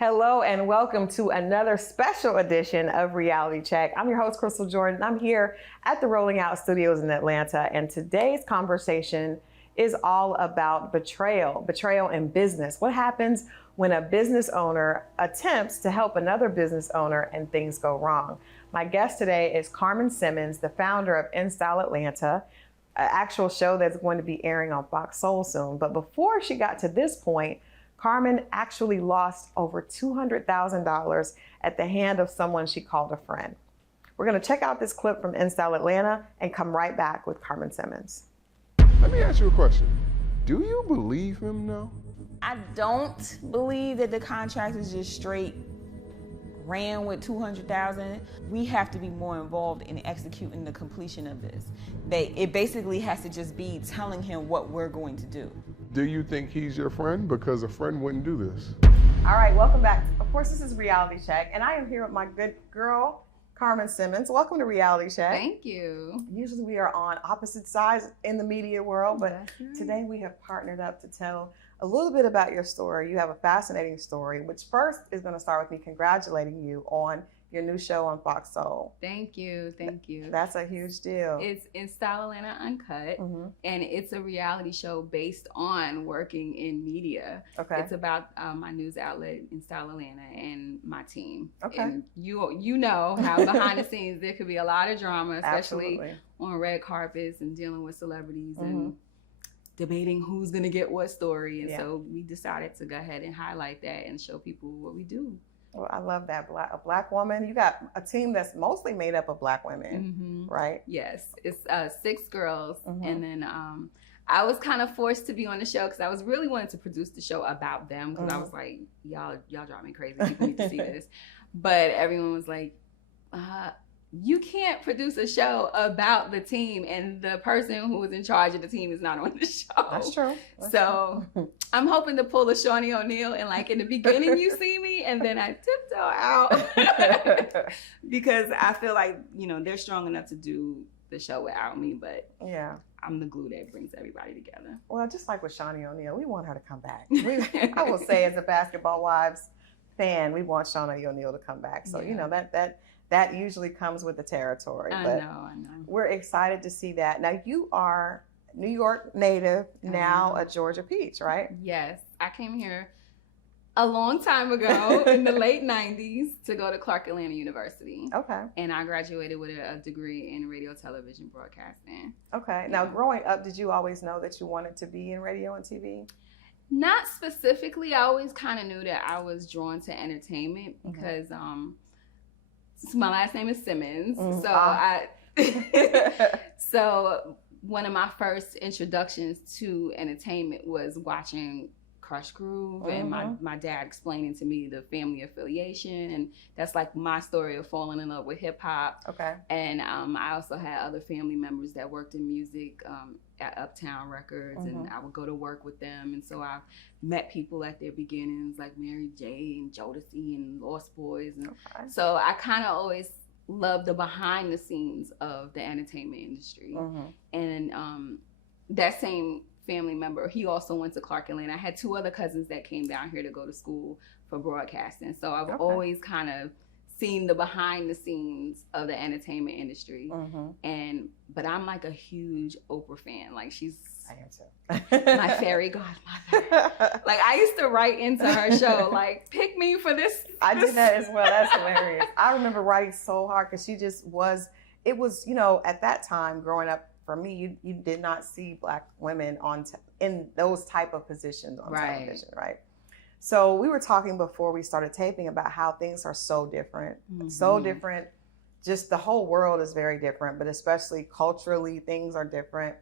Hello and welcome to another special edition of Reality Check. I'm your host, Crystal Jordan. I'm here at the RollingOut's studios in Atlanta, and today's conversation is all about betrayal in business. What happens when a business owner attempts to help another business owner and things go wrong? My guest today is Carmin Simmons, the founder of InStyle Atlanta, an actual show that's going to be airing on Fox Soul soon. But before she got to this point, Carmin actually lost over $200,000 at the hand of someone she called a friend. We're going to check out this clip from InStyle Atlanta and come right back with Carmin Simmons. Let me ask you a question. Do you believe him now? I don't believe that the contract is just straight ran with $200,000. We have to be more involved in executing the completion of this. It basically has to just be telling him what we're going to do. Do you think he's your friend? Because a friend wouldn't do this. All right, welcome back. Of course, this is Reality Check, and I am here with my good girl, Carmin Simmons. Welcome to Reality Check. Thank you. Usually we are on opposite sides in the media world, but today we have partnered up to tell a little bit about your story. You have a fascinating story, which first is going to start with me congratulating you on your new show on Fox Soul. Thank you. Thank you. That's a huge deal. It's InStyle Atlanta Uncut, and it's a reality show based on working in media. Okay. It's about my news outlet, InStyle Atlanta, and my team. Okay. And you know how behind the scenes there could be a lot of drama, especially Absolutely. on red carpets and dealing with celebrities and debating who's going to get what story. And so we decided to go ahead and highlight that and show people what we do. Well, I love that. A black woman. You got a team that's mostly made up of black women, right? Yes, it's 6 girls, and then I was kind of forced to be on the show because I was really wanting to produce the show about them because I was like, y'all drive me crazy. People need to see this, but everyone was like, you can't produce a show about the team and the person who was in charge of the team is not on the show. That's true. So I'm hoping to pull a Shawnee O'Neal and like in the beginning you see me and then I tiptoe out because I feel like, they're strong enough to do the show without me, but I'm the glue that brings everybody together. Well, just like with Shawnee O'Neal, we want her to come back. I will say as a Basketball Wives fan, we want Shawnee O'Neal to come back. So, that usually comes with the territory. I but know. We're excited to see that. Now, you are New York native, now a Georgia peach, right? Yes. I came here a long time ago in the late 90s to go to Clark Atlanta University. Okay. And I graduated with a degree in radio, television, broadcasting. Okay. Now, growing up, did you always know that you wanted to be in radio and TV? Not specifically. I always kind of knew that I was drawn to entertainment because my last name is Simmons. So one of my first introductions to entertainment was watching Crush Groove and my dad explaining to me the family affiliation, and that's like my story of falling in love with hip hop. Okay. And I also had other family members that worked in music at Uptown Records, and I would go to work with them, and so I met people at their beginnings like Mary J and Jodeci and Lost Boys, and so I kind of always loved the behind the scenes of the entertainment industry. And that same family member, he also went to Clark Atlanta. I had 2 other cousins that came down here to go to school for broadcasting, so I've always kind of seen the behind the scenes of the entertainment industry. But I'm like a huge Oprah fan. Like she's my fairy godmother. Like I used to write into her show, like pick me for this. I did that as well. That's hilarious. I remember writing so hard because she just was, it was, at that time growing up for me, you did not see black women in those type of positions on television, right? So we were talking before we started taping about how things are so different, so different. Just the whole world is very different, but especially culturally, things are different.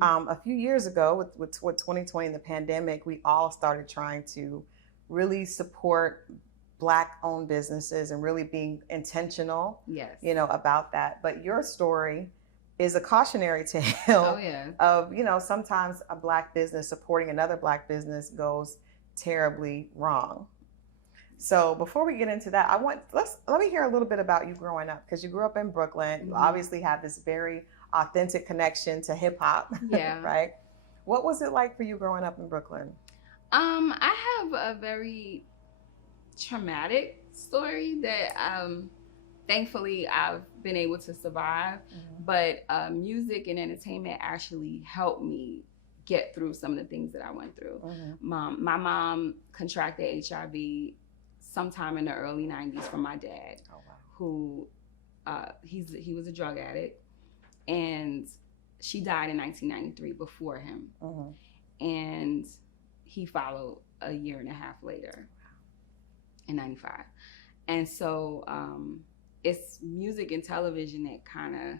A few years ago with 2020 and the pandemic, we all started trying to really support Black-owned businesses and really being intentional, about that. But your story is a cautionary tale of, sometimes a Black business supporting another Black business goes terribly wrong. So before we get into that, let me hear a little bit about you growing up, because you grew up in Brooklyn. You obviously have this very authentic connection to hip hop, right? What was it like for you growing up in Brooklyn? I have a very traumatic story that thankfully I've been able to survive. But music and entertainment actually helped me get through some of the things that I went through. My mom contracted HIV sometime in the early 90s from my dad, who he was a drug addict, and she died in 1993 before him. And he followed a year and a half later in 95. And so it's music and television that kind of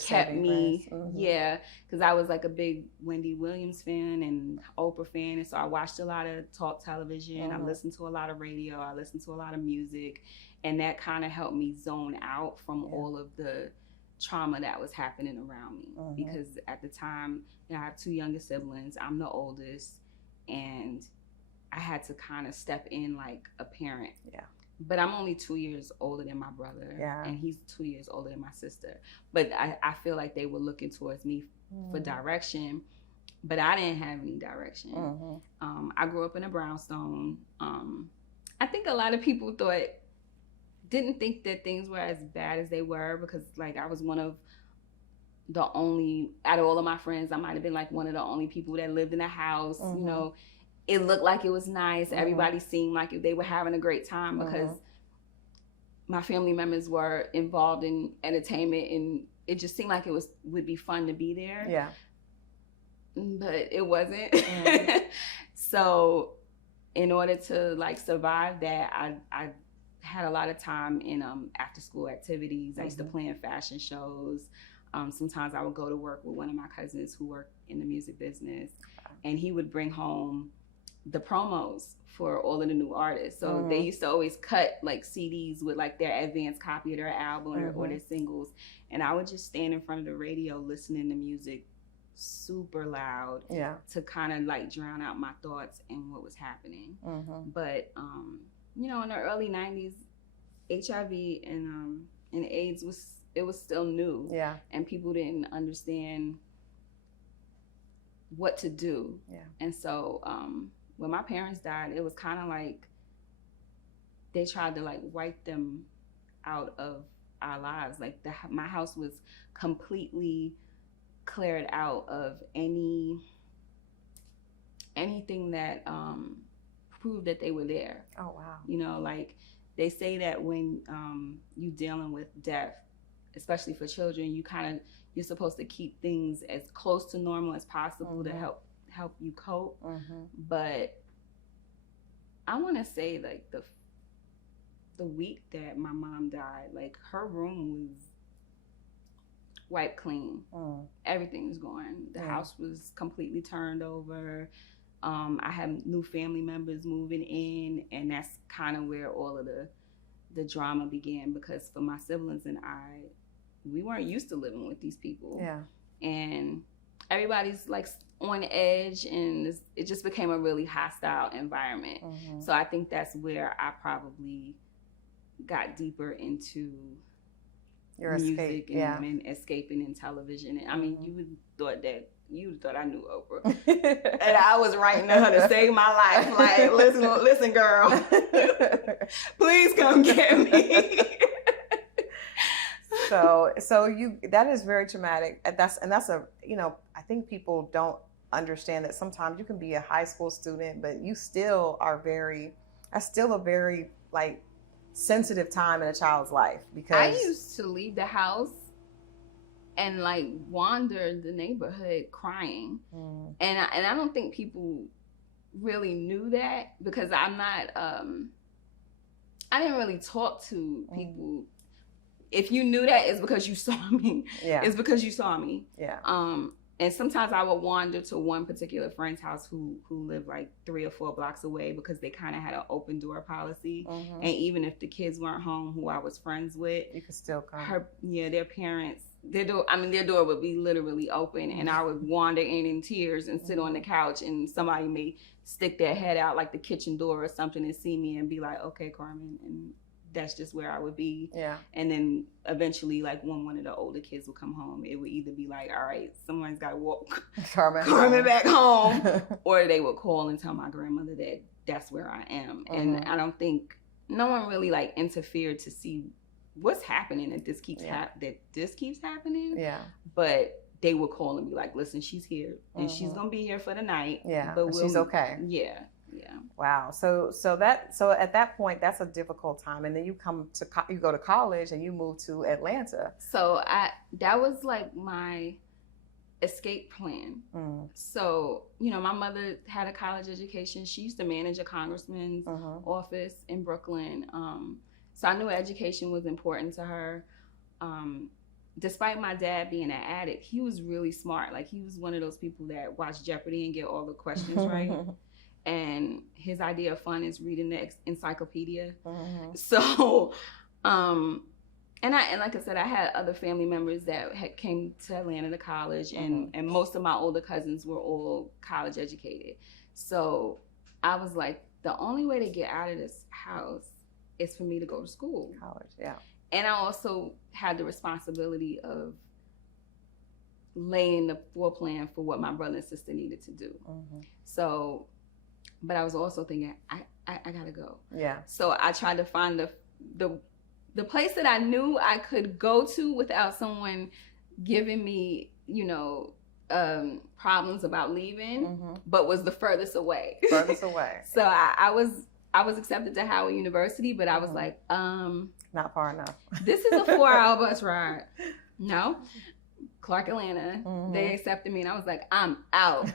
kept me, because I was like a big Wendy Williams fan and Oprah fan, and so I watched a lot of talk television. I listened to a lot of radio. I listened to a lot of music, and that kind of helped me zone out from all of the trauma that was happening around me. Because at the time, I have 2 younger siblings. I'm the oldest, and I had to kind of step in like a parent. But I'm only 2 years older than my brother, and he's 2 years older than my sister. But I feel like they were looking towards me for direction, but I didn't have any direction. I grew up in a brownstone. I think a lot of people didn't think that things were as bad as they were, because like I was one of the only, out of all of my friends, I might have been like one of the only people that lived in a house. You know, it looked like it was nice. Everybody seemed like they were having a great time, because my family members were involved in entertainment, and it just seemed like would be fun to be there. But it wasn't. So in order to like survive that, I had a lot of time in after school activities. I used to plan fashion shows. Sometimes I would go to work with one of my cousins who worked in the music business, and he would bring home the promos for all of the new artists. So they used to always cut like CDs with like their advanced copy of their album or their singles. And I would just stand in front of the radio listening to music super loud to kind of like drown out my thoughts and what was happening. But, you know, in the early 90s, HIV and AIDS was still new. And people didn't understand what to do. And so, when my parents died, it was kind of like they tried to like wipe them out of our lives. Like my house was completely cleared out of anything that proved that they were there. Oh wow. You know, like they say that when you dealing with death, especially for children, you're supposed to keep things as close to normal as possible to help you cope. But I want to say like the week that my mom died, like her room was wiped clean. Everything was gone. The house was completely turned over. I had new family members moving in, and that's kind of where all of the drama began, because for my siblings and I, we weren't used to living with these people. And everybody's like on edge, and it just became a really hostile environment. So I think that's where I probably got deeper into your music escape, and escaping in television. And I mean, you thought I knew Oprah, and I was writing to her to save my life. Like, listen, girl, please come get me. So that is very traumatic. And that's a, you know, I think people don't understand that sometimes you can be a high school student, but you still are that's still a very like sensitive time in a child's life, because I used to leave the house and like wander the neighborhood crying. And I don't think people really knew that, because I'm not, I didn't really talk to people. If you knew that, it's because you saw me. It's because you saw me. And sometimes I would wander to one particular friend's house who lived like 3 or 4 blocks away, because they kind of had an open door policy. And even if the kids weren't home, who I was friends with, you could still come. Their parents, their door would be literally open, and I would wander in tears and sit on the couch, and somebody may stick their head out like the kitchen door or something and see me and be like, "Okay, Carmin," and that's just where I would be. And then eventually, like when one of the older kids would come home, it would either be like, all right, someone's got to walk Carmin back home, or they would call and tell my grandmother that that's where I am. And I don't think no one really like interfered to see what's happening, that this keeps happening. Yeah. But they would call and be like, listen, she's here and she's gonna be here for the night. Yeah. But she's okay. Yeah. Wow. So at that point, that's a difficult time, and then you go to college and you move to Atlanta. So that was like my escape plan. So, you know, my mother had a college education. She used to manage a congressman's office in Brooklyn. So I knew education was important to her. Despite my dad being an addict, he was really smart. Like, he was one of those people that watch Jeopardy and get all the questions right. And his idea of fun is reading the encyclopedia. So, and like I said, I had other family members that had came to Atlanta to college, and most of my older cousins were all college educated. So I was like, the only way to get out of this house is for me to go to school. College, yeah. And I also had the responsibility of laying the floor plan for what my brother and sister needed to do. So, but I was also thinking, I gotta go. Yeah. So I tried to find the place that I knew I could go to without someone giving me, you know, problems about leaving, but was the furthest away. Furthest away. So I was accepted to Howard University, but I was like, not far enough. This is a 4-hour bus ride. No. Clark, Atlanta. They accepted me, and I was like, I'm out.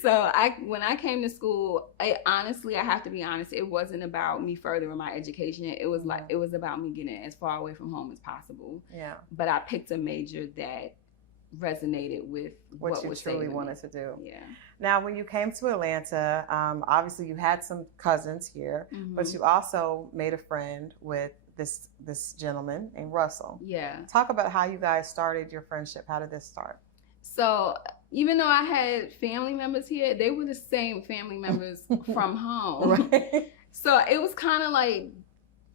So when I came to school, honestly, I have to be honest, it wasn't about me furthering my education. It was like, it was about me getting as far away from home as possible. Yeah. But I picked a major that resonated with what you truly wanted to do. Yeah. Now, when you came to Atlanta, obviously you had some cousins here, but you also made a friend with this gentleman named Russell. Yeah. Talk about how you guys started your friendship. How did this start? So even though I had family members here, they were the same family members from home. Right. So it was kind of like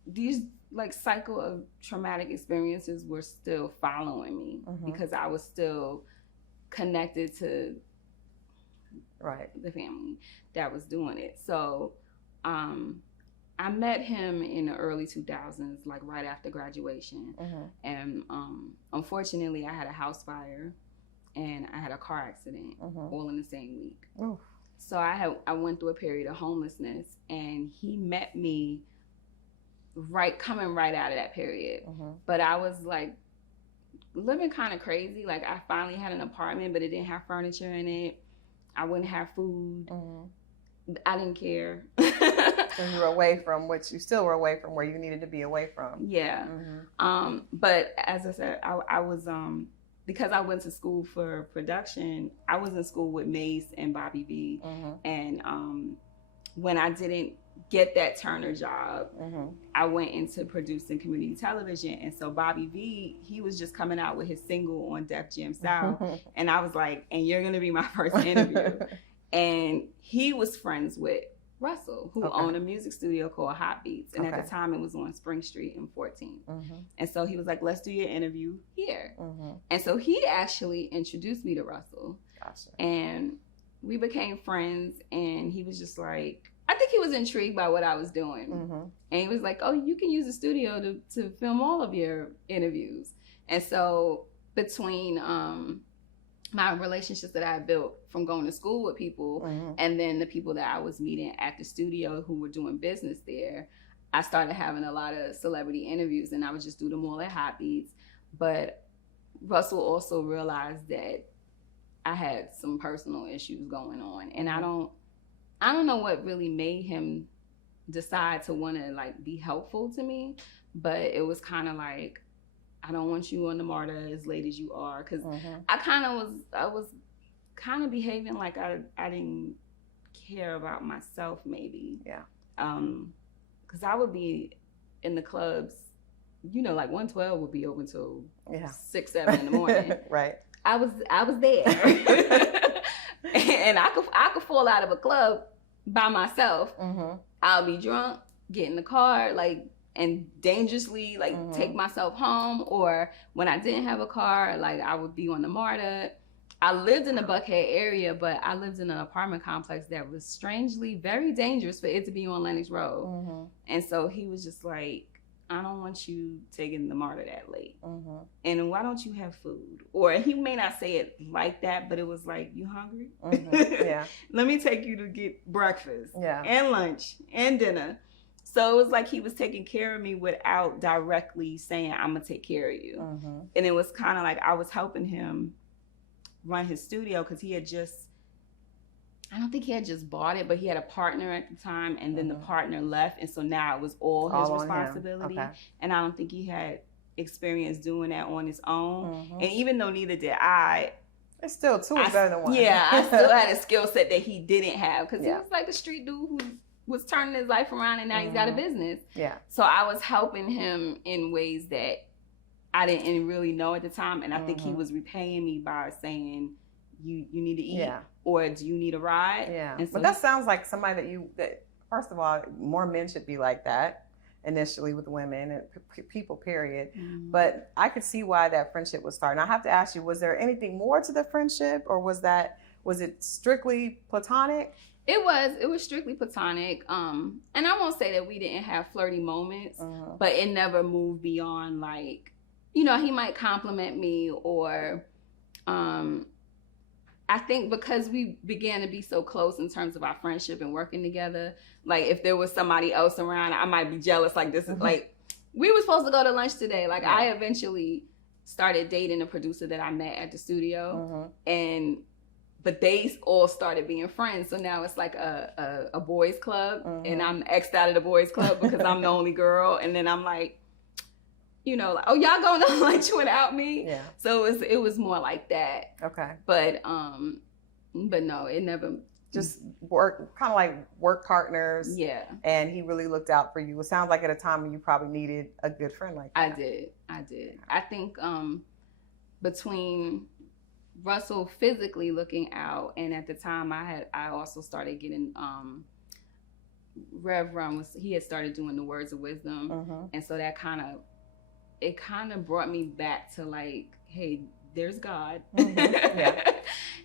these like cycle of traumatic experiences were still following me because I was still connected to the family that was doing it. So I met him in the early 2000s, like right after graduation. And unfortunately, I had a house fire and I had a car accident all in the same week. Oof. So I went through a period of homelessness, and he met me coming right out of that period. But I was like living kind of crazy. Like, I finally had an apartment, but it didn't have furniture in it. I wouldn't have food. I didn't care. And you were away from you still were away from where you needed to be away from. Yeah. But as I said, I was, because I went to school for production, I was in school with Mace and Bobby V. And when I didn't get that Turner job, I went into producing community television. And so Bobby V, he was just coming out with his single on Def Jam South. And I was like, and you're going to be my first interview. And he was friends with Russell, who owned a music studio called Hot Beats. And at the time, it was on Spring Street in 14. And so he was like, let's do your interview here. And so he actually introduced me to Russell. Gotcha. And we became friends. And he was just like, I think he was intrigued by what I was doing. And he was like, oh, you can use the studio to film all of your interviews. And so between my relationships that I built from going to school with people and then the people that I was meeting at the studio who were doing business there, I started having a lot of celebrity interviews, and I would just do them all at Hot Beats. But Russell also realized that I had some personal issues going on, and I don't know what really made him decide to want to like be helpful to me, but it was kind of like, I don't want you on the MARTA as late as you are, because I was kind of behaving like I didn't care about myself, maybe. Yeah. Because I would be in the clubs, you know, like 112 would be open till 6, 7 in the morning. Right. I was there. And I could fall out of a club by myself. I'll be drunk, get in the car, like, and dangerously like take myself home. Or when I didn't have a car, like I would be on the MARTA I lived in the Buckhead area, but I lived in an apartment complex that was strangely very dangerous for it to be on Lennox Road. Mm-hmm. And so he was just like, I don't want you taking the MARTA that late. Mm-hmm. And why don't you have food? Or he may not say it like that, but it was like, you hungry? Mm-hmm. Yeah. Let me take you to get breakfast Yeah. and lunch and dinner. So it was like he was taking care of me without directly saying, I'm going to take care of you. Mm-hmm. And it was kind of like I was helping him run his studio because he had just, I don't think he had just bought it, but he had a partner at the time, and then the partner left, and so now it was all his responsibility. Okay. And I don't think he had experience doing that on his own. Mm-hmm. And even though neither did I, it's still two is better than one. Yeah, I still had a skill set that he didn't have because he was like a street dude who was turning his life around, and now he's got a business. Yeah. So I was helping him in ways that I didn't really know at the time, and I think he was repaying me by saying, you need to eat, or do you need a ride? Yeah. And so but that sounds like somebody that first of all, more men should be like that initially with women and people, period. Mm-hmm. But I could see why that friendship was starting. I have to ask you, was there anything more to the friendship, or was it strictly platonic? It was strictly platonic. And I won't say that we didn't have flirty moments, but it never moved beyond like, he might compliment me, or I think because we began to be so close in terms of our friendship and working together, like if there was somebody else around, I might be jealous. Like this is like, we were supposed to go to lunch today. Like I eventually started dating a producer that I met at the studio, but they all started being friends. So now it's like a boys club, and I'm X'd out of the boys club because I'm the only girl. And then I'm like, like, oh, y'all going to lunch without me? Yeah. So it was more like that. Okay. But no, it never. Just kind of like work partners. Yeah. And he really looked out for you. It sounds like at a time when you probably needed a good friend like that. I did. I think between Russell physically looking out, and at the time I also started getting Rev Run he had started doing the Words of Wisdom, and so that kind of brought me back to like, hey, there's God. Yeah.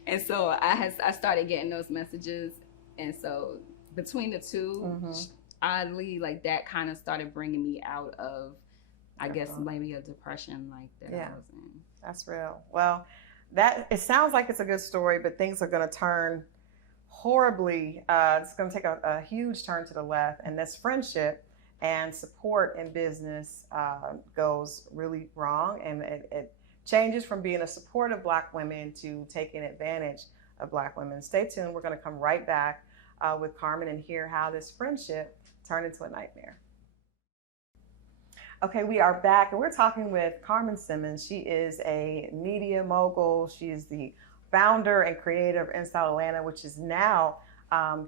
And so I started getting those messages, and so between the two, oddly, like that kind of started bringing me out of, I guess maybe a depression like that I was in. That's real. Well, it sounds like it's a good story, but things are going to turn horribly. It's going to take a huge turn to the left, and this friendship and support in business goes really wrong, and it changes from being a support of Black women to taking advantage of Black women. Stay tuned. We're going to come right back with Carmin and hear how this friendship turned into a nightmare. Okay, we are back, and we're talking with Carmin Simmons. She is a media mogul. She is the founder and creator of InStyle Atlanta, which is now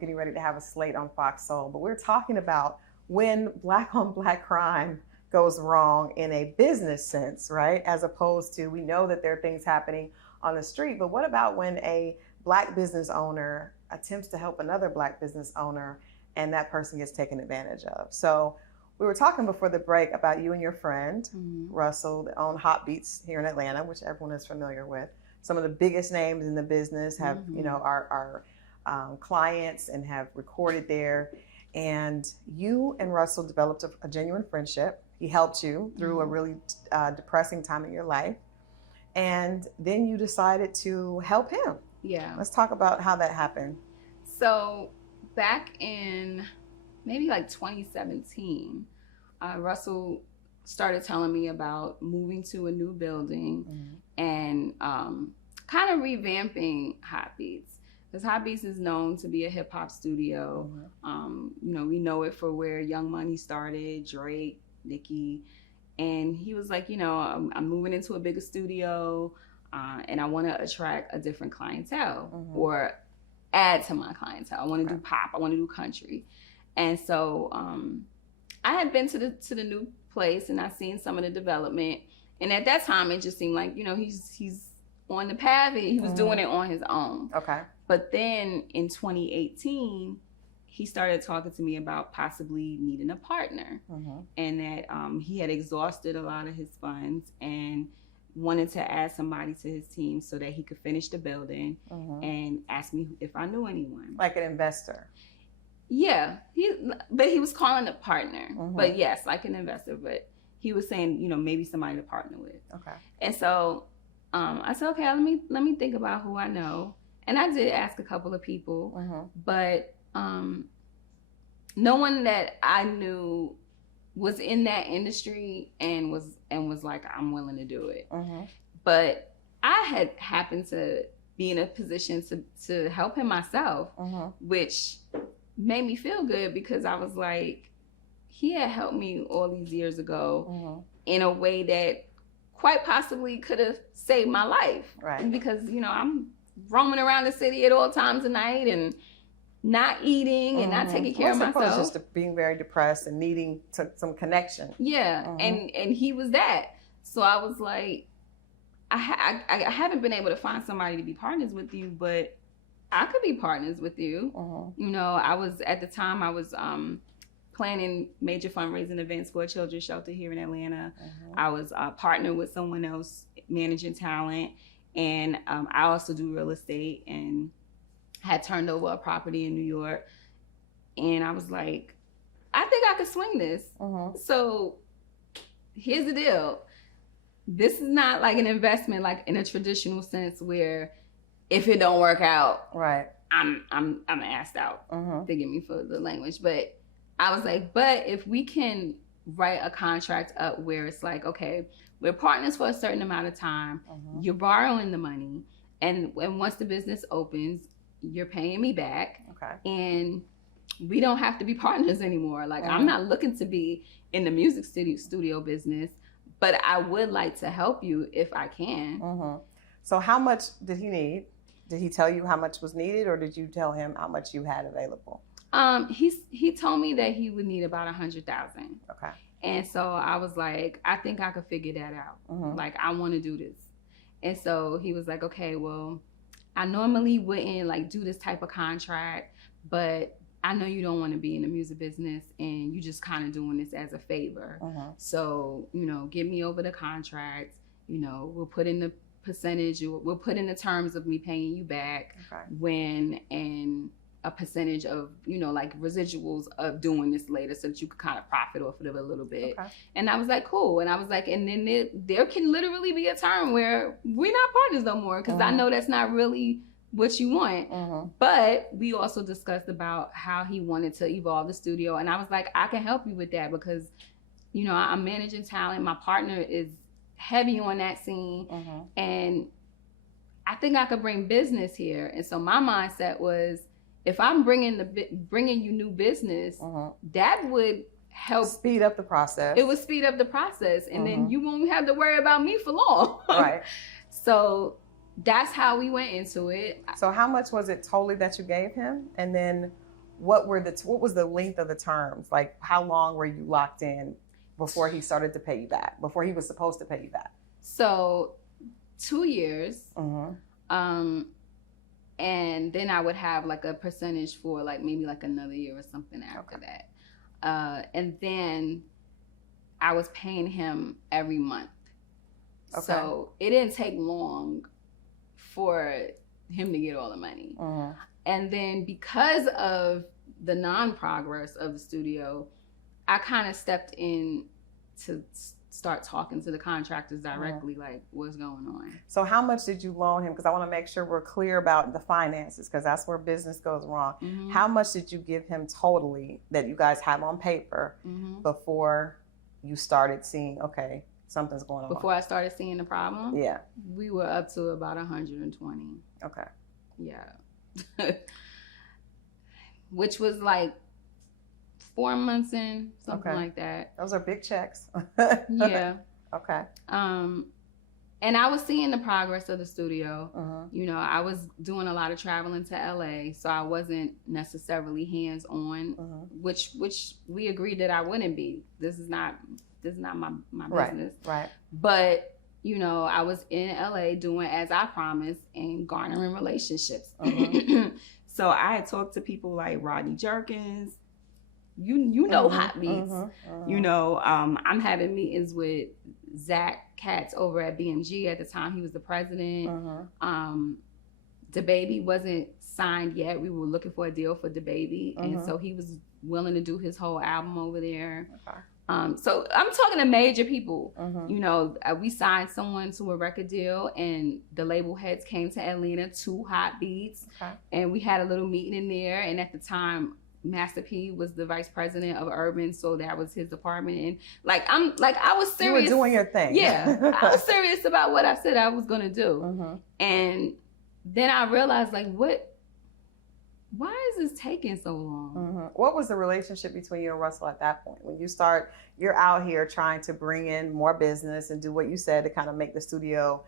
getting ready to have a slate on Fox Soul. But we're talking about when Black on Black crime goes wrong in a business sense, right? As opposed to, we know that there are things happening on the street, but what about when a Black business owner attempts to help another Black business owner and that person gets taken advantage of? So we were talking before the break about you and your friend, Russell, that own Hot Beats here in Atlanta, which everyone is familiar with. Some of the biggest names in the business have, are clients and have recorded there. And you and Russell developed a genuine friendship. He helped you through a really depressing time in your life. And then you decided to help him. Yeah. Let's talk about how that happened. So back in maybe like 2017, Russell started telling me about moving to a new building and kind of revamping Hot Beats. Because Hot Beats is known to be a hip hop studio. We know it for where Young Money started, Drake, Nicki. And he was like, I'm moving into a bigger studio and I want to attract a different clientele or add to my clientele. I want to do pop, I want to do country. And so I had been to the new place and I seen some of the development. And at that time, it just seemed like, he's on the path and he was doing it on his own. Okay. But then in 2018, he started talking to me about possibly needing a partner and that he had exhausted a lot of his funds and wanted to add somebody to his team so that he could finish the building, and asked me if I knew anyone. Like an investor. Yeah, but he was calling a partner. But yes, like an investor. But he was saying, you know, maybe somebody to partner with. Okay. And so I said, okay, let me think about who I know. And I did ask a couple of people, but no one that I knew was in that industry and was like, I'm willing to do it. But I had happened to be in a position to help him myself, which made me feel good because I was like, he had helped me all these years ago in a way that quite possibly could have saved my life. Right. Because, you know, I'm roaming around the city at all times of night and not eating and not taking care of myself. Just being very depressed and needing some connection. Yeah, and he was that. So I was like, I haven't been able to find somebody to be partners with you, but I could be partners with you. You know, at the time I was planning major fundraising events for a children's shelter here in Atlanta. I was partnered with someone else managing talent, and I also do real estate and had turned over a property in New York. And I was like, I think I could swing this. So here's the deal. This is not like an investment like in a traditional sense where if it don't work out, right, I'm asked out. Forgive me for the language, but I was like, but if we can write a contract up where it's like, okay, we're partners for a certain amount of time, you're borrowing the money, and once the business opens, you're paying me back, and we don't have to be partners anymore. Like I'm not looking to be in the music studio business, but I would like to help you if I can. So how much did he need? Did he tell you how much was needed, or did you tell him how much you had available? He told me that he would need about 100,000. Okay. And so I was like, I think I could figure that out. Like I want to do this. And so he was like, okay, well, I normally wouldn't like do this type of contract, but I know you don't want to be in the music business and you just kind of doing this as a favor. So, you know, get me over the contract, you know, we'll put in the percentage, we'll put in the terms of me paying you back when, and a percentage of, you know, like residuals of doing this later so that you could kind of profit off of it a little bit. And I was like, cool. And I was like, and then there can literally be a time where we're not partners no more because I know that's not really what you want. But we also discussed about how he wanted to evolve the studio. And I was like, I can help you with that because, you know, I'm managing talent. My partner is heavy on that scene. And I think I could bring business here. And so my mindset was, if I'm bringing you new business, that would help speed up the process. It would speed up the process, and then you won't have to worry about me for long. Right. So that's how we went into it. So how much was it totally that you gave him, and then what was the length of the terms? Like how long were you locked in before he started to pay you back? Before he was supposed to pay you back? So 2 years. And then I would have like a percentage for like maybe like another year or something after that. And then I was paying him every month. So it didn't take long for him to get all the money. And then because of the non-progress of the studio, I kind of stepped in to start talking to the contractors directly, like what's going on. So how much did you loan him? Because I want to make sure we're clear about the finances, because that's where business goes wrong. How much did you give him totally that you guys have on paper before you started seeing, okay, something's going on? Before I started seeing the problem? Yeah. We were up to about 120. Okay. Yeah. Which was like 4 months in, something like that. Those are big checks. Yeah. Okay. And I was seeing the progress of the studio. You know, I was doing a lot of traveling to LA, so I wasn't necessarily hands-on, which we agreed that I wouldn't be. This is not my business. Right. But, you know, I was in LA doing as I promised and garnering relationships. So I had talked to people like Rodney Jerkins, you know Hot Beats. You know, I'm having meetings with Zach Katz over at BMG at the time. He was the president. DaBaby wasn't signed yet. We were looking for a deal for DaBaby, and so he was willing to do his whole album over there. So I'm talking to major people. You know, we signed someone to a record deal, and the label heads came to Atlanta to Hot Beats, and we had a little meeting in there. And at the time, Master P was the vice president of Urban, so that was his department. And I was serious. You were doing your thing. Yeah, I was serious about what I said I was gonna do. And then I realized, like, why is this taking so long? What was the relationship between you and Russell at that point? When you're out here trying to bring in more business and do what you said to kind of make the studio,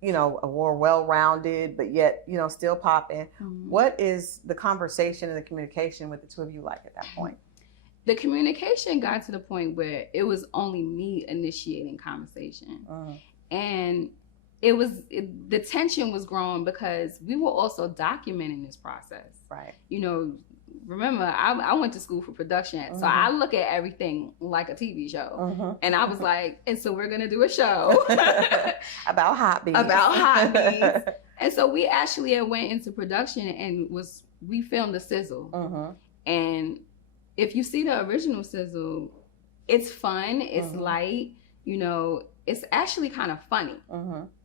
you know, a more well-rounded, but yet, you know, still popping. What is the conversation and the communication with the two of you like at that point? The communication got to the point where it was only me initiating conversation. And the tension was growing because we were also documenting this process. Right. You know, remember, I went to school for production, so I look at everything like a TV show. And I was like, and so we're gonna do a show about Hot Beats. And so we actually went into production and we filmed the Sizzle. And if you see the original Sizzle, it's fun, it's light, you know, it's actually kind of funny.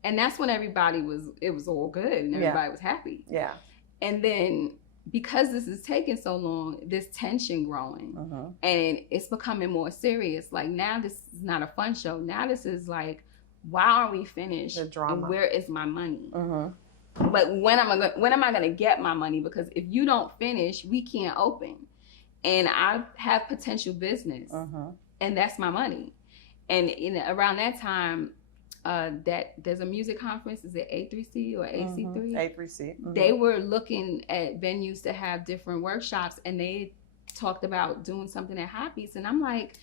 And that's when it was all good and everybody was happy. Yeah. And then because this is taking so long, this tension growing and it's becoming more serious. Like, now this is not a fun show. Now this is like, why aren't we finished? The drama. And where is my money? But when am I going to get my money? Because if you don't finish, we can't open. And I have potential business and that's my money. And around that time, that there's a music conference. Is it A3C or AC3? A3C. They were looking at venues to have different workshops, and they talked about doing something at Hot Beats. And I'm like,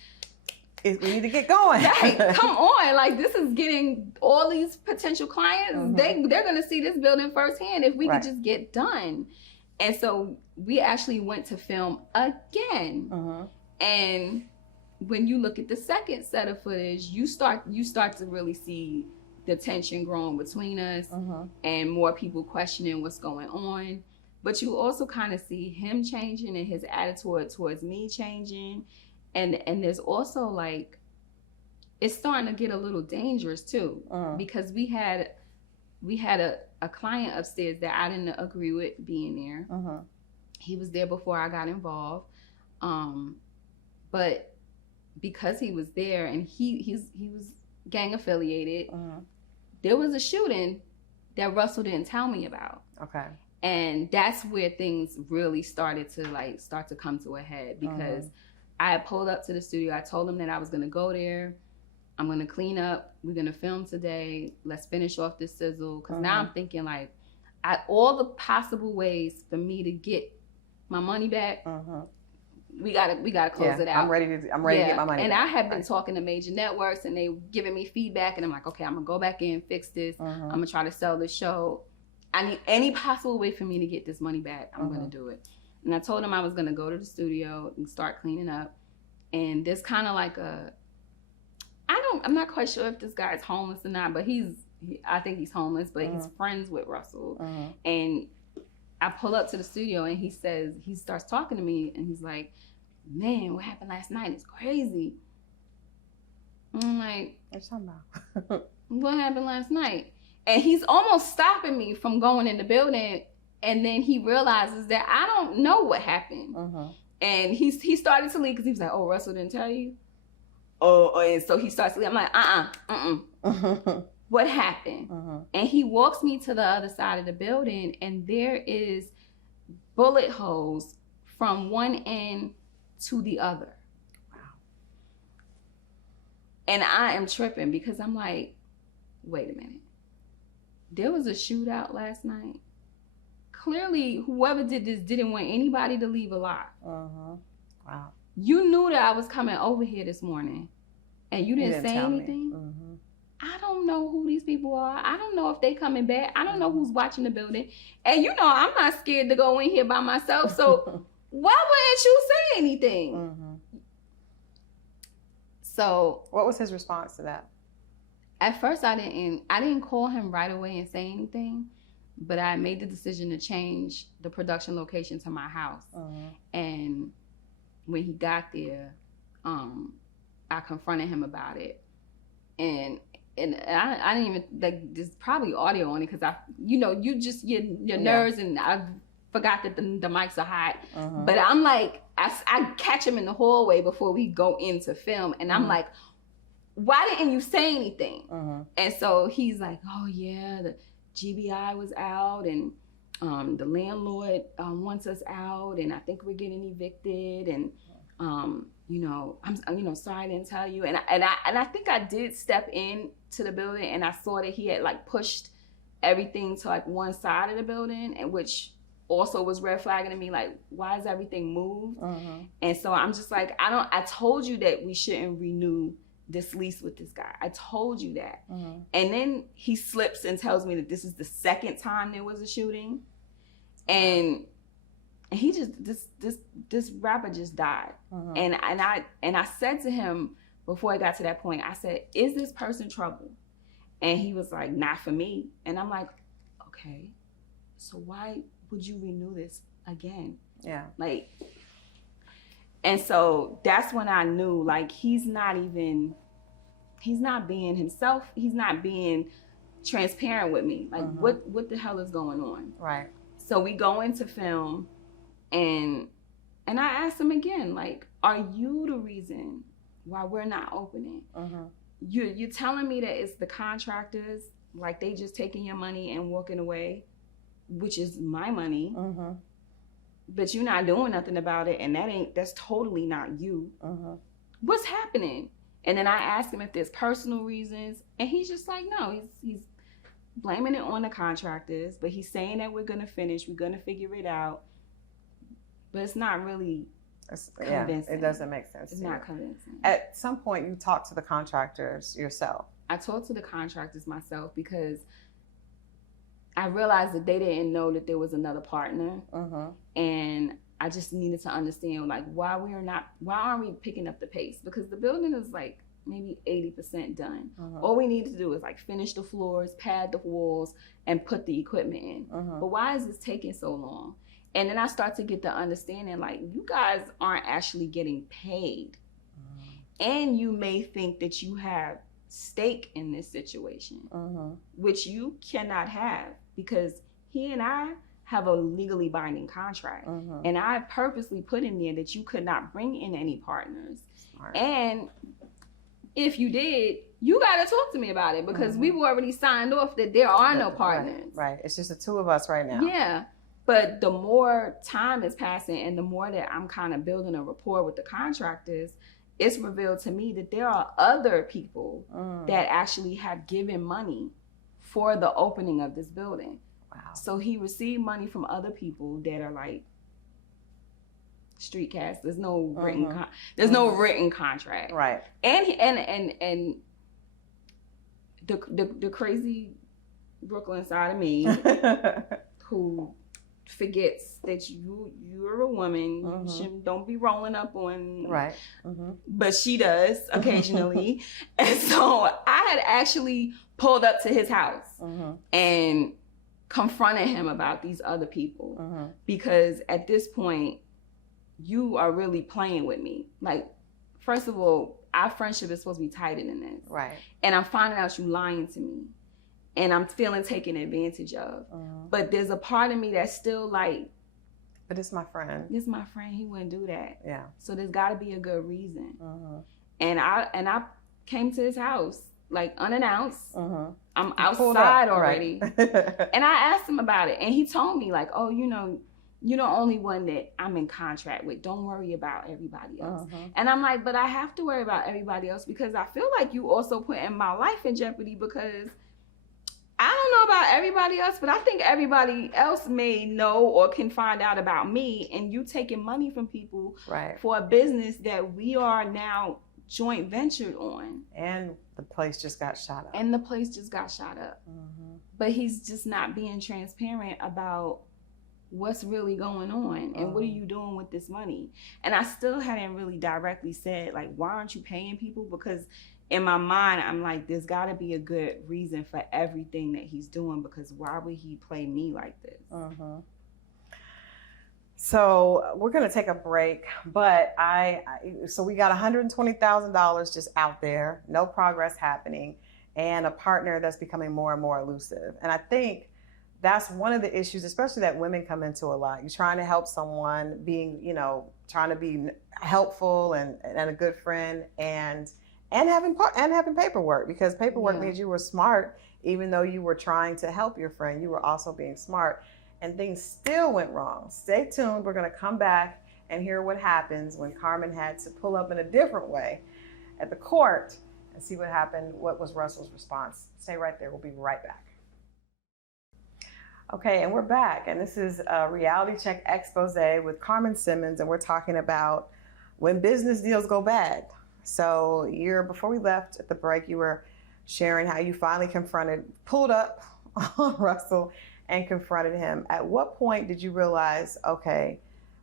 we need to get going. Right, come on. Like, this is getting all these potential clients. They're going to see this building firsthand if we could just get done. And so we actually went to film again. And when you look at the second set of footage, you start to really see the tension growing between us and more people questioning what's going on. But you also kind of see him changing and his attitude towards me changing. And there's also, like, it's starting to get a little dangerous too, because we had a client upstairs that I didn't agree with being there. He was there before I got involved. But because he was there and he was gang affiliated, there was a shooting that Russell didn't tell me about. Okay. And that's where things really started to come to a head, because I had pulled up to the studio. I told him that I was going to go there. I'm going to clean up. We're going to film today. Let's finish off this Sizzle. Because now I'm thinking, like, all the possible ways for me to get my money back, we gotta close it out. I'm ready to get my money and back. I have been talking to major networks, and they giving me feedback, and I'm like, okay, I'm gonna go back in, fix this. I'm gonna try to sell this show. I need any possible way for me to get this money back. I'm gonna do it. And I told him I was gonna go to the studio and start cleaning up. And there's kind of like I'm not quite sure if this guy is homeless or not, but I think he's homeless, but he's friends with Russell. And I pull up to the studio, and he starts talking to me, and he's like, man, what happened last night is crazy. I'm like, what you talking about? What happened last night? And he's almost stopping me from going in the building, and then he realizes that I don't know what happened. And he started to leave because he was like, oh, Russell didn't tell you? And so he starts to leave. I'm like, what happened? And he walks me to the other side of the building, and there is bullet holes from one end to the other. Wow. And I am tripping because I'm like, wait a minute. There was a shootout last night. Clearly, whoever did this didn't want anybody to leave alive. Wow. You knew that I was coming over here this morning, and you didn't say anything? I don't know who these people are. I don't know if they coming back. I don't know who's watching the building. And you know, I'm not scared to go in here by myself. So why wouldn't you say anything? Mm-hmm. So what was his response to that? At first, I didn't call him right away and say anything, but I made the decision to change the production location to my house. Mm-hmm. And when he got there, I confronted him about it, and I didn't even like. There's probably audio on it because your nerves, and I forgot that the mics are hot. Mm-hmm. But I'm like, I catch him in the hallway before we go into film, and I'm like, why didn't you say anything? Mm-hmm. And so he's like, oh yeah, the GBI was out, and the landlord wants us out, and I think we're getting evicted, and I'm sorry I didn't tell you. And I think I did step in to the building, and I saw that he had like pushed everything to like one side of the building, and which also was red flagging to me, like, why is everything moved? Mm-hmm. And so I'm just like, I told you that we shouldn't renew this lease with this guy. I told you that. Mm-hmm. And then he slips and tells me that this is the second time there was a shooting. And he just, this rapper just died. Mm-hmm. And I said to him before I got to that point, I said, is this person trouble? And he was like, not for me. And I'm like, okay, so why would you renew this again? Yeah. Like, and so that's when I knew, like, he's not being himself. He's not being transparent with me. Like, what the hell is going on? Right. So we go into film, and I asked him again, like, are you the reason why we're not opening? Mm-hmm. You're telling me that it's the contractors, like they just taking your money and walking away, which is my money. Mm-hmm. But you're not doing nothing about it, and that's totally not you. Mm-hmm. What's happening? And then I asked him if there's personal reasons, and he's just like, no, he's blaming it on the contractors, but he's saying that we're gonna finish, we're gonna figure it out, but it's not really convincing. Yeah, it doesn't make sense. It's not convincing. At some point, you talk to the contractors yourself. I talked to the contractors myself because I realized that they didn't know that there was another partner. Mm-hmm. And I just needed to understand, like, why aren't we picking up the pace? Because the building is like maybe 80% done. Mm-hmm. All we need to do is like finish the floors, pad the walls, and put the equipment in. Mm-hmm. But why is this taking so long? And then I start to get the understanding, like, you guys aren't actually getting paid. Mm-hmm. And you may think that you have stake in this situation, which you cannot have, because he and I have a legally binding contract. And I purposely put in there that you could not bring in any partners. Smart. And if you did, you got to talk to me about it, because we've already signed off that there are no partners. Right. It's just the two of us right now. Yeah. But the more time is passing and the more that I'm kind of building a rapport with the contractors, it's revealed to me that there are other people that actually have given money for the opening of this building. Wow. So he received money from other people that are like street cats. There's no written no written contract. Right. And the crazy Brooklyn side of me who forgets that you're a woman. You don't be rolling up on right. But she does occasionally. And so I had actually pulled up to his house and confronted him about these other people, because at this point you are really playing with me. Like, first of all, our friendship is supposed to be tighter than this, right? And I'm finding out you lying to me, and I'm feeling taken advantage of. But there's a part of me that's still like, but it's my friend. This is my friend. He wouldn't do that. Yeah. So there's got to be a good reason. And I came to his house like unannounced. I'm outside already. Right. And I asked him about it, and he told me like, oh, you're the only one that I'm in contract with. Don't worry about everybody else. And I'm like, but I have to worry about everybody else, because I feel like you also putting my life in jeopardy, because I don't know about everybody else, but I think everybody else may know or can find out about me, and you taking money from people for a business that we are now joint ventured on. And the place just got shot up. But he's just not being transparent about what's really going on and what are you doing with this money? And I still hadn't really directly said, like, why aren't you paying people? Because in my mind, I'm like, there's got to be a good reason for everything that he's doing, because why would he play me like this? So we're going to take a break, but so we got $120,000 just out there, no progress happening, and a partner that's becoming more and more elusive. And I think that's one of the issues, especially that women come into a lot. You're trying to help someone, being, trying to be helpful and a good friend, and having paperwork, because paperwork means you were smart, even though you were trying to help your friend, you were also being smart. And things still went wrong. Stay tuned. We're going to come back and hear what happens when Carmin had to pull up in a different way at the court and see what happened. What was Russell's response? Stay right there. We'll be right back. Okay, and we're back. And this is a Reality Check Expose with Carmin Simmons. And we're talking about when business deals go bad. So before we left at the break, you were sharing how you finally pulled up on Russell and confronted him. At what point did you realize, okay,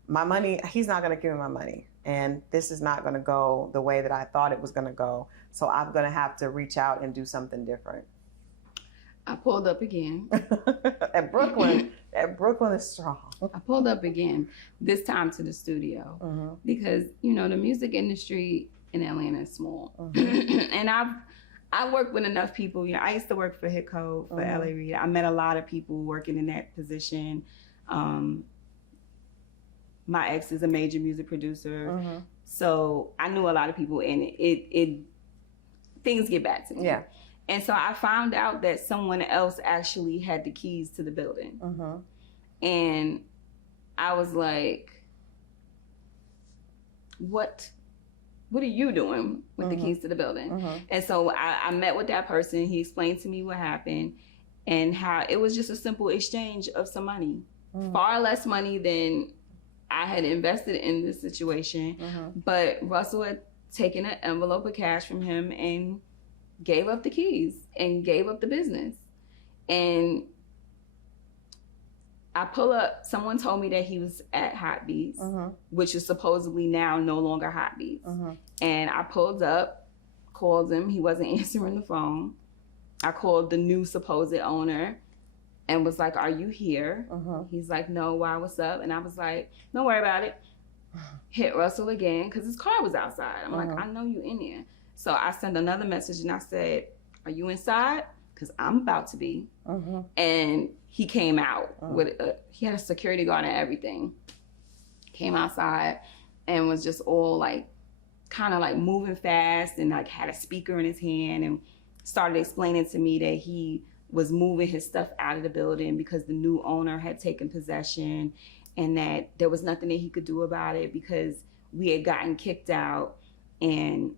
my money, he's not going to give me my money, and this is not going to go the way that I thought it was going to go, so I'm going to have to reach out and do something different? I pulled up again. At Brooklyn is strong. I pulled up again, this time to the studio, because, the music industry in Atlanta is small. And I worked with enough people. I used to work for Hit Code, for LA Reid. I met a lot of people working in that position. My ex is a major music producer. So I knew a lot of people, and things get back to me. Yeah. And so I found out that someone else actually had the keys to the building. And I was like, what are you doing with the keys to the building? And so I met with that person. He explained to me what happened and how it was just a simple exchange of some money. Far less money than I had invested in this situation. But Russell had taken an envelope of cash from him and gave up the keys and gave up the business. And I pull up, someone told me that he was at Hot Beats, which is supposedly now no longer Hot Beats. And I pulled up, called him, he wasn't answering the phone. I called the new supposed owner and was like, are you here? He's like, no, why, what's up? And I was like, don't worry about it. Hit Russell again, because his car was outside. I'm like, I know you in here. So I sent another message and I said, are you inside? Because I'm about to be. And he came out with he had a security guard and everything. Came outside and was just all like, kind of like moving fast, and like had a speaker in his hand, and started explaining to me that he was moving his stuff out of the building because the new owner had taken possession, and that there was nothing that he could do about it because we had gotten kicked out, and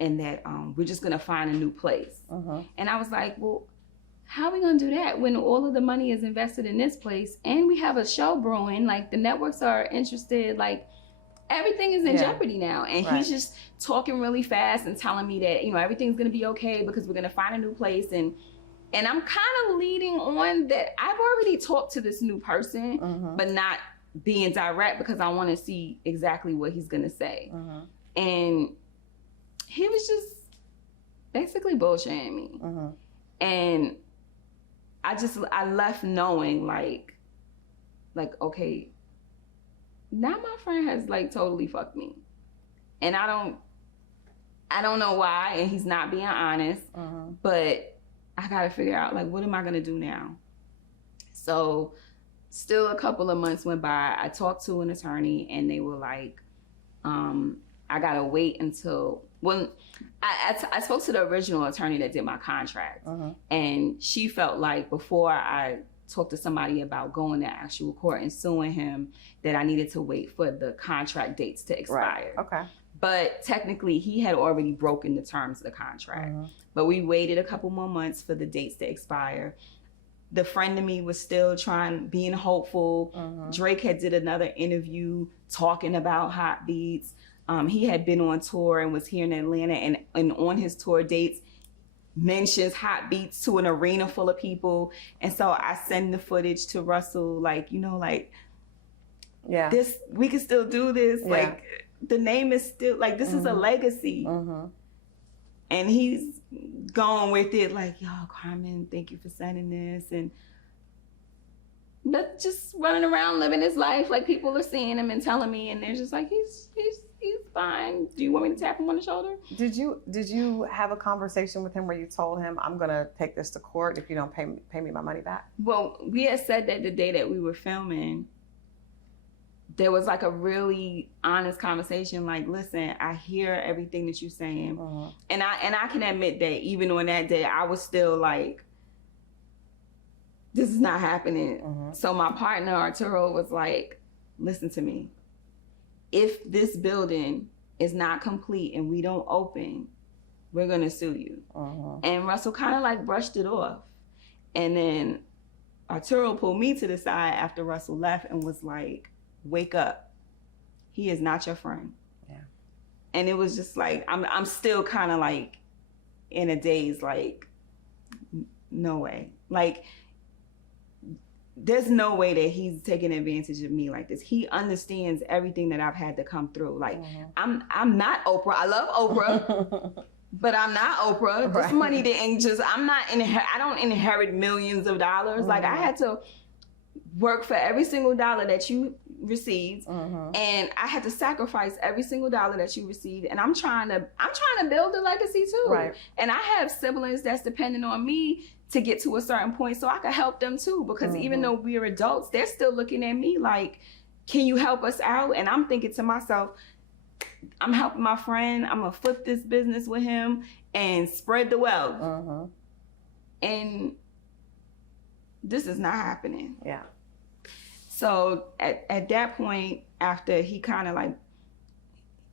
that we're just gonna find a new place. And I was like, well, how are we gonna do that when all of the money is invested in this place and we have a show brewing? Like, the networks are interested, like everything is in jeopardy now. And he's just talking really fast and telling me that, everything's gonna be okay because we're gonna find a new place. And I'm kind of leading on that I've already talked to this new person, but not being direct because I wanna see exactly what he's gonna say. And he was just basically bullshitting me. And I left knowing like, okay, now my friend has like totally fucked me. And I don't know why, and he's not being honest, but I gotta figure out like, what am I gonna do now? So still a couple of months went by. I talked to an attorney and they were like, I gotta wait until, when I spoke to the original attorney that did my contract, and she felt like before I talked to somebody about going to actual court and suing him, that I needed to wait for the contract dates to expire. Okay. But technically he had already broken the terms of the contract. But we waited a couple more months for the dates to expire. The friend of me was still being hopeful. Drake had did another interview talking about Hot Beats. He had been on tour and was here in Atlanta, and on his tour dates mentions Hot Beats to an arena full of people. And so I send the footage to Russell, like, Yeah. we can still do this. Yeah. Like, the name is still, like, this is a legacy. And he's going with it like, yo, Carmen, thank you for sending this. And but just running around living his life, like, people are seeing him and telling me, and they're just like, he's fine. Do you want me to tap him on the shoulder? Did you have a conversation with him where you told him, I'm gonna take this to court if you don't pay me my money back? Well, we had said that the day that we were filming, there was like a really honest conversation. Like, listen, I hear everything that you're saying, and I can admit that even on that day, I was still like, this is not happening. So my partner Arturo was like, listen to me. If this building is not complete and we don't open, we're gonna sue you. And Russell kind of like brushed it off. And then Arturo pulled me to the side after Russell left and was like, wake up. He is not your friend. Yeah. And it was just like, I'm still kind of like in a daze, like, no way. Like, there's no way that he's taking advantage of me like this. He understands everything that I've had to come through. Like, I'm not Oprah. I love Oprah, but I'm not Oprah. This money didn't just, I don't inherit millions of dollars. Like, I had to work for every single dollar that you received, and I had to sacrifice every single dollar that you received. And I'm trying to build a legacy too. Right. And I have siblings that's depending on me to get to a certain point so I can help them too. Because even though we're adults, they're still looking at me like, can you help us out? And I'm thinking to myself, I'm helping my friend. I'm gonna flip this business with him and spread the wealth. And this is not happening. Yeah. So at that point, after he kind of like,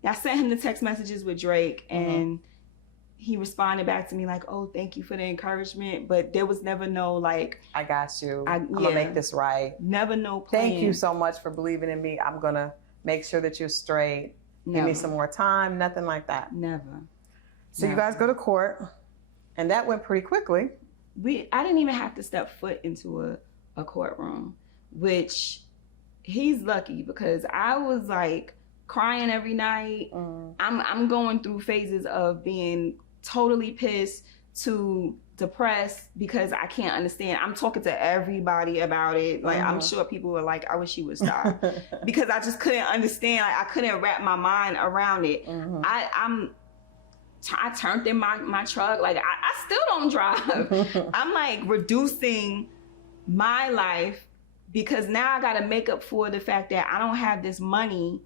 I sent him the text messages with Drake, and he responded back to me like, oh, thank you for the encouragement. But there was never no like, I got you. I'm gonna make this right. Never no plan. Thank you so much for believing in me. I'm gonna make sure that you're straight. Give me some more time. Nothing like that. Never. So you guys go to court, and that went pretty quickly. I didn't even have to step foot into a courtroom, which he's lucky, because I was like crying every night. I'm going through phases of being totally pissed to depressed because I can't understand. I'm talking to everybody about it. Like, I'm sure people were like, I wish you would stop. Because I just couldn't understand. Like, I couldn't wrap my mind around it. I turned in my truck. Like, I still don't drive. I'm like reducing my life because now I got to make up for the fact that I don't have this money.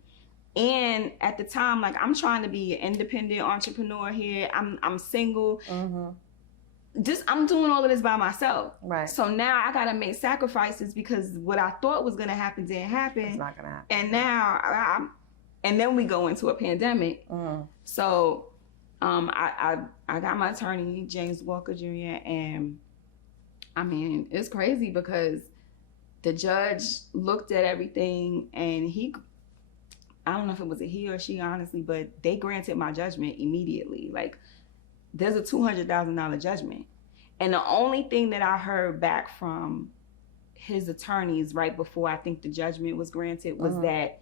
And at the time, like, I'm trying to be an independent entrepreneur here. I'm single. I'm doing all of this by myself. Right. So now I got to make sacrifices because what I thought was going to happen didn't happen. It's not going to happen. And now, and then we go into a pandemic. So I got my attorney, James Walker Jr., and I mean, it's crazy because the judge looked at everything and I don't know if it was a he or she, honestly, but they granted my judgment immediately. Like, there's a $200,000 judgment. And the only thing that I heard back from his attorneys right before I think the judgment was granted was that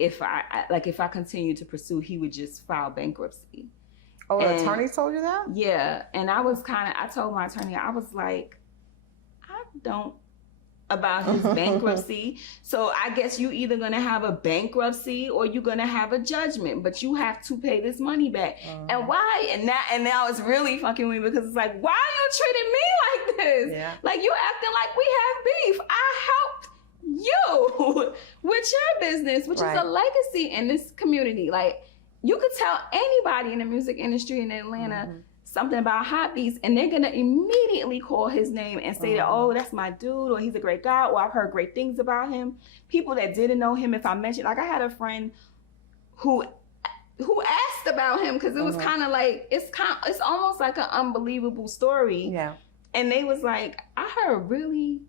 if I continued to pursue, he would just file bankruptcy. Oh, the attorney told you that? Yeah. And I told my attorney, I was like, I don't about his bankruptcy. So I guess you either gonna have a bankruptcy or you're gonna have a judgment, but you have to pay this money back. And why? And now it's really fucking me because it's like, why are you treating me like this? Yeah. Like, you acting like we have beef. I helped you with your business, which is a legacy in this community. Like, you could tell anybody in the music industry in Atlanta something about Hot Beats, and they're gonna immediately call his name and say that, oh, that's my dude, or he's a great guy, or I've heard great things about him. People that didn't know him, if I mentioned, like, I had a friend who asked about him because it was kind of like, it's almost like an unbelievable story. Yeah. And they was like, I heard really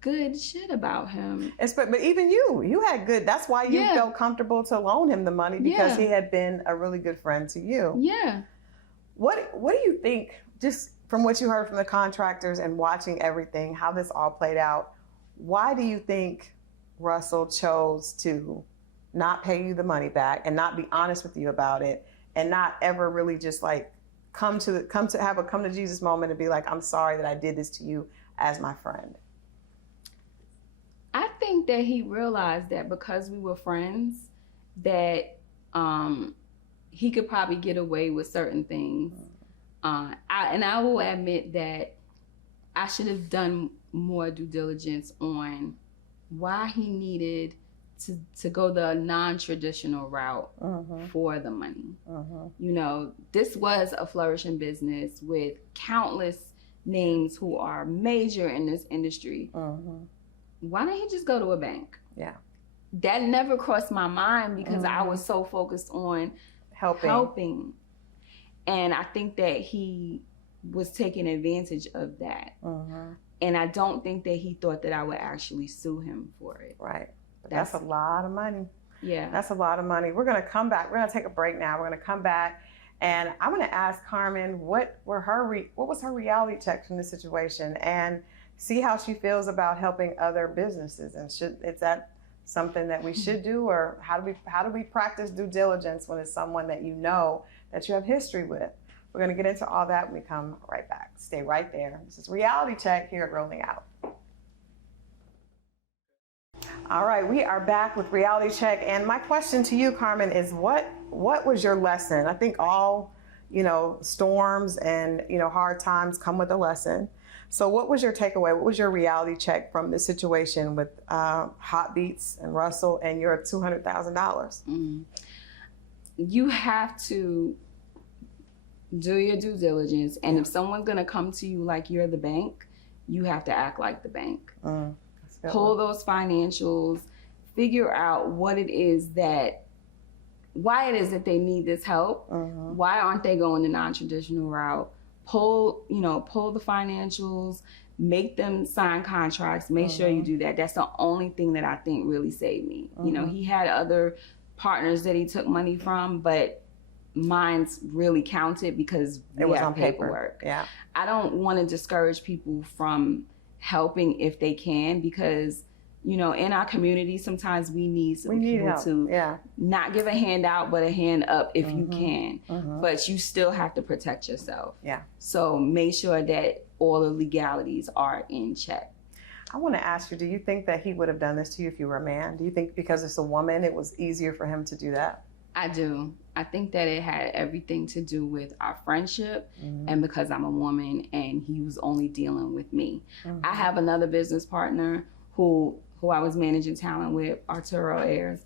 good shit about him. But even you had good, that's why you felt comfortable to loan him the money, because he had been a really good friend to you. Yeah. What do you think, just from what you heard from the contractors and watching everything, how this all played out, why do you think Russell chose to not pay you the money back and not be honest with you about it and not ever really just like come to Jesus moment and be like, I'm sorry that I did this to you as my friend? I think that he realized that because we were friends, that he could probably get away with certain things. I will admit that I should have done more due diligence on why he needed to go the non-traditional route for the money. You know, this was a flourishing business with countless names who are major in this industry. Why didn't he just go to a bank? Yeah. That never crossed my mind because I was so focused on helping. And I think that he was taking advantage of that. And I don't think that he thought that I would actually sue him for it. Right. But that's a lot of money. Yeah. That's a lot of money. We're going to come back. We're going to take a break now. We're going to come back. And I'm going to ask Carmin what was her reality check from this situation, and see how she feels about helping other businesses. And is that something that we should do, or how do we practice due diligence when it's someone that you know that you have history with? We're going to get into all that when we come right back. Stay right there. This is Reality Check here at Rolling Out. All right, we are back with Reality Check, and my question to you, Carmin, is what was your lesson? I think all, storms and, hard times come with a lesson. So what was your takeaway? What was your reality check from this situation with Hot Beats and Russell and your $200,000? You have to do your due diligence. And if someone's going to come to you like you're the bank, you have to act like the bank. Pull those financials, figure out why it is that they need this help. Why aren't they going the non-traditional route? Pull the financials, make them sign contracts, make sure you do that. That's the only thing that I think really saved me. He had other partners that he took money from, but mine's really counted because it was on paperwork. Yeah. I don't want to discourage people from helping if they can, because in our community sometimes we need people help. to not give a handout but a hand up if you can, but you still have to protect yourself. So make sure that all the legalities are in check. I want to ask you, do you think that he would have done this to you if you were a man? Do you think because it's a woman it was easier for him to do that? I do. I think that it had everything to do with our friendship and because I'm a woman and he was only dealing with me. I have another business partner who I was managing talent with, Arturo Ayers.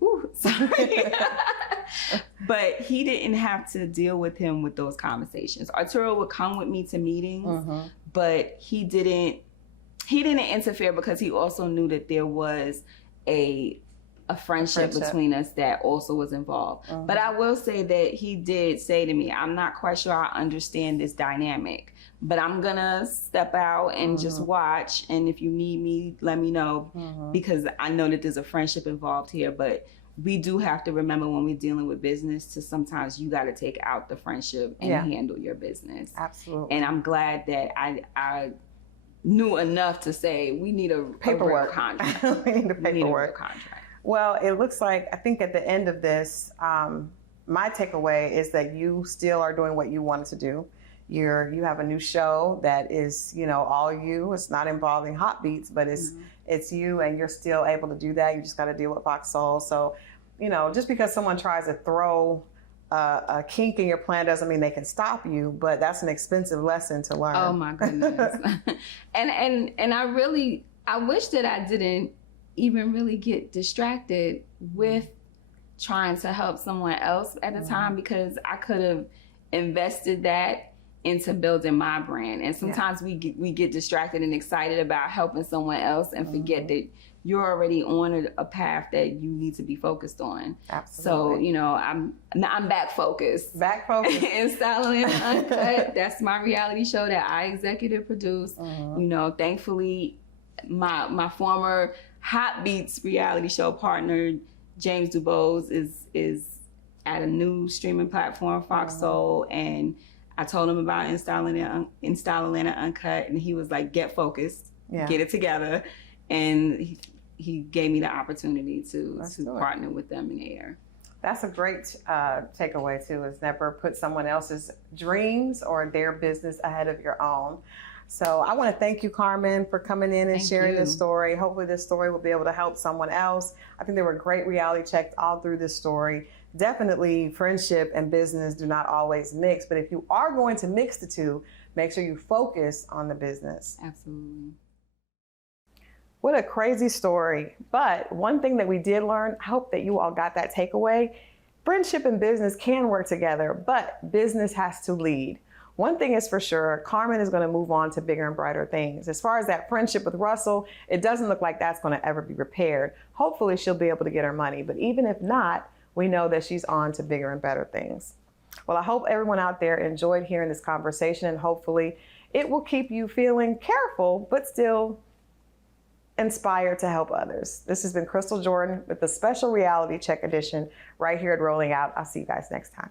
Ooh, sorry. But he didn't have to deal with him with those conversations. Arturo would come with me to meetings, but he didn't interfere because he also knew that there was a friendship between us that also was involved. But I will say that he did say to me, I'm not quite sure I understand this dynamic, but I'm gonna step out and just watch, and if you need me, let me know, because I know that there's a friendship involved here. But we do have to remember when we're dealing with business to sometimes you got to take out the friendship and handle your business. Absolutely. And I'm glad that I knew enough to say we need a paperwork contract. We need a paperwork contract. Well, it looks like, I think at the end of this, my takeaway is that you still are doing what you wanted to do. You have a new show that is, all you. It's not involving Hot Beats, but it's you, and you're still able to do that. You just got to deal with Box Soul. So, just because someone tries to throw a kink in your plan doesn't mean they can stop you, but that's an expensive lesson to learn. Oh my goodness. and I wish that I didn't even really get distracted with trying to help someone else at the time, because I could have invested that into building my brand. And sometimes we get distracted and excited about helping someone else and forget that you're already on a path that you need to be focused on. Absolutely. So, I'm back focused. Back focused. In Styling and Uncut. That's my reality show that I executive produce. Thankfully, my former Hot Beats reality show partner, James Dubose, is at a new streaming platform, Fox Soul, and I told him about In Style Atlanta Uncut, and he was like, get focused, get it together. And he gave me the opportunity to Let's do it. partner with them in air. That's a great takeaway too, is never put someone else's dreams or their business ahead of your own. So I want to thank you, Carmin, for coming in and Thank sharing you. this story. Hopefully this story will be able to help someone else. I think there were great reality checks all through this story. Definitely friendship and business do not always mix, but if you are going to mix the two, make sure you focus on the business. Absolutely. What a crazy story. But one thing that we did learn, I hope that you all got that takeaway. Friendship and business can work together, but business has to lead. One thing is for sure, Carmin is going to move on to bigger and brighter things. As far as that friendship with Russell, it doesn't look like that's going to ever be repaired. Hopefully she'll be able to get her money, but even if not, we know that she's on to bigger and better things. Well, I hope everyone out there enjoyed hearing this conversation, and hopefully it will keep you feeling careful, but still inspired to help others. This has been Crystal Jordan with the special reality check edition right here at Rolling Out. I'll see you guys next time.